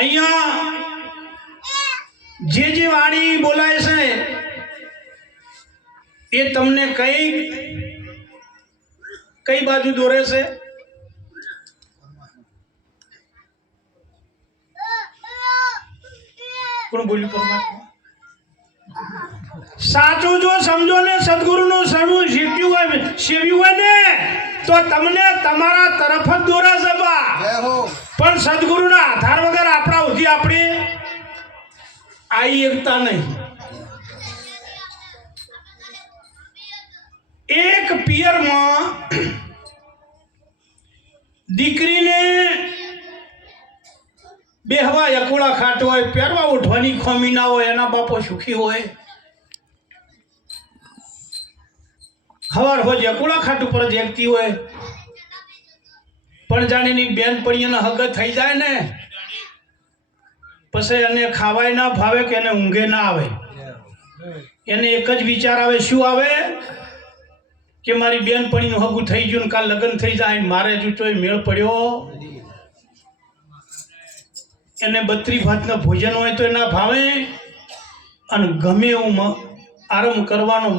અહીંયા જે વાણી બોલાય છે એ તમને કઈ બાજુ દોરે છે? કોણ બોલ્યું? પરમાત્મા. સાચું જો સમજો ને સદગુરુનું શરણું સેવ્યું હોય ને તો તમને તમારા તરફ જ દોરે છે બા. પણ સદગુરુના આધાર વગર આપણા સુધી આપણે આવી એકતા નહીં. એક પિયરમાં દીકરીને બેહવા યકુળા ખાટ હોય, પહેરવા ઉઠવાની ખોમી ના હોય, એના બાપો સુખી હોય. હવાર હોય યકુળા ખાટ ઉપર જ એકતી હોય, પણ જાણીની બેન પડીને હગ થઈ જાય ને પછી એને ખાવાય ના ભાવે કે એને ઊંઘે ના આવે. એને એક જ વિચાર આવે. શું આવે? કે મારી બેન પડીનું હગું થઈ ગયું ને કાલ લગ્ન થઈ જાય, મારે જો તોય મેળ પડ્યો. એને 32 ભાતના ભોજન હોય તો એના ભાવે, અને ગમે એવું આરામ કરવાનો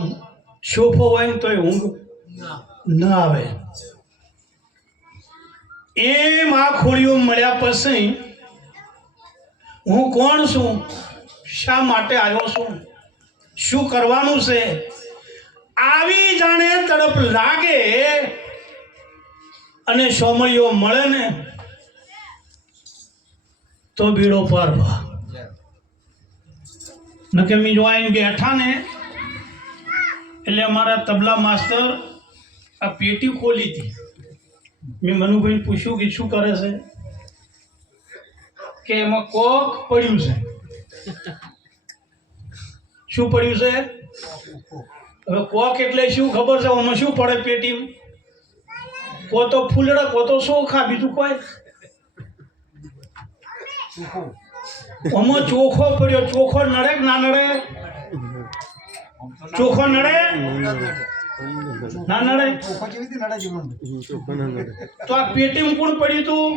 સોફો હોય ને તો ઊંઘ ના આવે. એમ આ ખોળીઓ મળ્યા પછી હું કોણ છું, શા માટે આવ્યો છું, શું કરવાનું છે, આવી જાણે તડપ લાગે અને સોમળીઓ મળે ને તો બીડો પાર. નકે મી જો આઈને બેઠા ને એટલે અમારા તબલા માસ્ટર આ પેટી ખોલી હતી. મેં મનુભાઈને પૂછ્યું કે શું કરે છે? કે એમાં કોક પડ્યું છે. શું પડ્યું છે? હવે કોક એટલે શું ખબર છે? આમાં શું પડે પેટીમાં? કો તો ફૂલડા, કો તો ચોખા, બીજું કોઈ. આમાં ચોખો પડ્યો. ચોખો નડે કે ના નડે? ચોખો નડે ના નડે? તો આ પેટીમાં કોણ પડ્યું તું?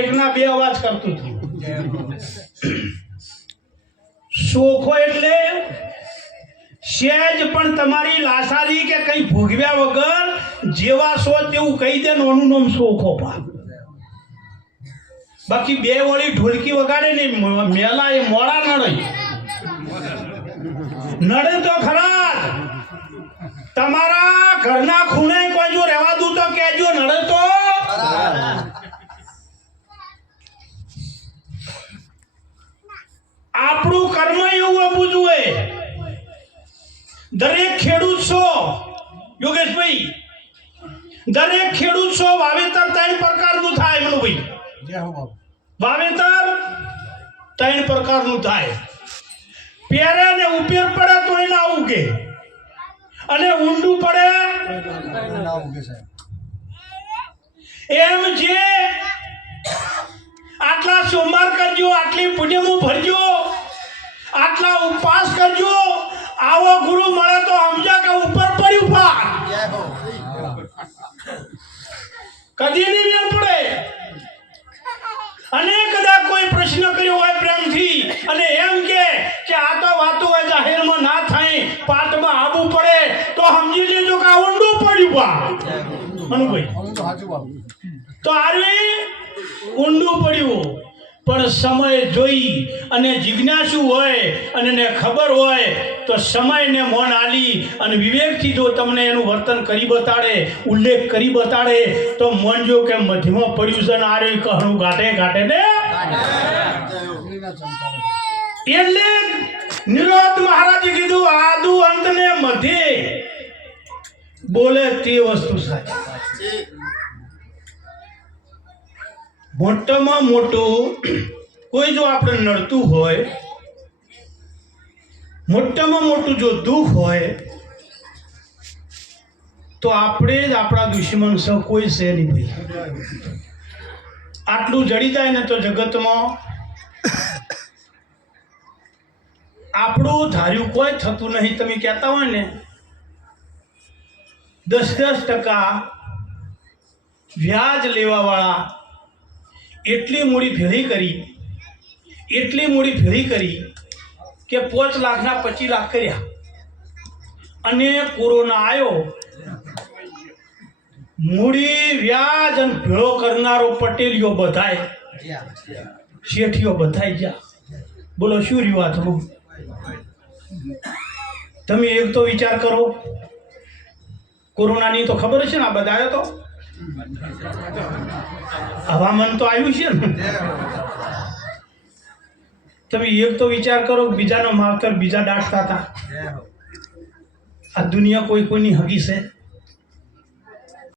એકના બે અવાજ કરતું હતું. ચોખો એટલે સહેજ પણ તમારી લાસારી કે કઈ ભોગવ્યા વગર જેવા છો તેવું કહી દે, ઓનું નામ ચોખો પા. બાકી બે વળી ઢોલકી વગાડે ને મેલા એ મોડા નડે. નડે તો ખરા. તમારા ઘરના ખૂણે કોઈ જો રહેવા દઉં તો કહેજો, નડે તો. આપણું કર્મ એવું આપવું જોઈએ. દરેક ખેડૂત છો યોગેશભાઈ, દરેક ખેડૂત છો વાવેતર 3 પ્રકારનું થાય. મનુભાઈ, વાવેતર 3 પ્રકારનું થાય. પેરે ને ઉપેર પડે તોય ના ઉગે, અને ઊંડું પડે ના ઉગે. એમ જે આટલા સોમવાર કરજો, આટલી પુણ્યમું ભરજો, આટલા ઉપવાસ કરજો, આવો ગુરુ મળે તો સમજા કે ઉપર પડ્યું પાક. કદી નહીં મેળ પડે. અને કદાચ કોઈ પ્રશ્ન કર્યો હોય પ્રેમથી અને એમ કે આ તો વાતો હોય જાહેરમાં ના થાય, પાઠમાં આવવું પડે, તો સમજી લેજો કે આ ઊંડું પડ્યું પા. મનુભાઈ, તો આરી ઊંડું પડ્યું. પણ સમય જોઈ અને જિજ્ઞાસુ હોય અને એને ખબર હોય તો સમયને મોન આલી અને વિવેકથી જો તમને એનું વર્તન કરી બતાડે, ઉલ્લેખ કરી બતાડે તો મોનજો કે મધ્યમાં પડ્યું છે ને આરે કહણું ગાંઠે ગાંઠે ને. એટલે નિરોધ મહારાજે કીધું આદુ અંત ને મધ્ય બોલે તે વસ્તુ સાચી. મોટામાં મોટું કોઈ જો આપણે નડતું હોય, મોટામાં મોટું જો દુઃખ હોય તો આપણે જ આપણા દુશ્મન છે, કોઈ છે નહીં ભાઈ. આટલું જડી જાય ને તો જગતમાં આપણું ધાર્યું કોઈ થતું નહીં. તમે કહેતા હોય ને 10% વ્યાજ લેવા વાળા એટલી મૂડી ભેળી કરી કે 5 લાખના 25 લાખ કર્યા અને કોરોના આવ્યો. મૂડી વ્યાજ અને ભેળો કરનારો પટેલીઓ બધાય શેઠીઓ બધાય ગયા. બોલો શું રહ્યું આ થોડું? તમે એક તો વિચાર કરો, કોરોનાની તો ખબર છે ને, આ બધા આવ્યો તો હવામાન તો આવ્યું છે ને. તમે એક તો વિચાર કરો, બીજાનો માવતર બીજા દાટતા હતા. આ દુનિયા કોઈની હગી છે?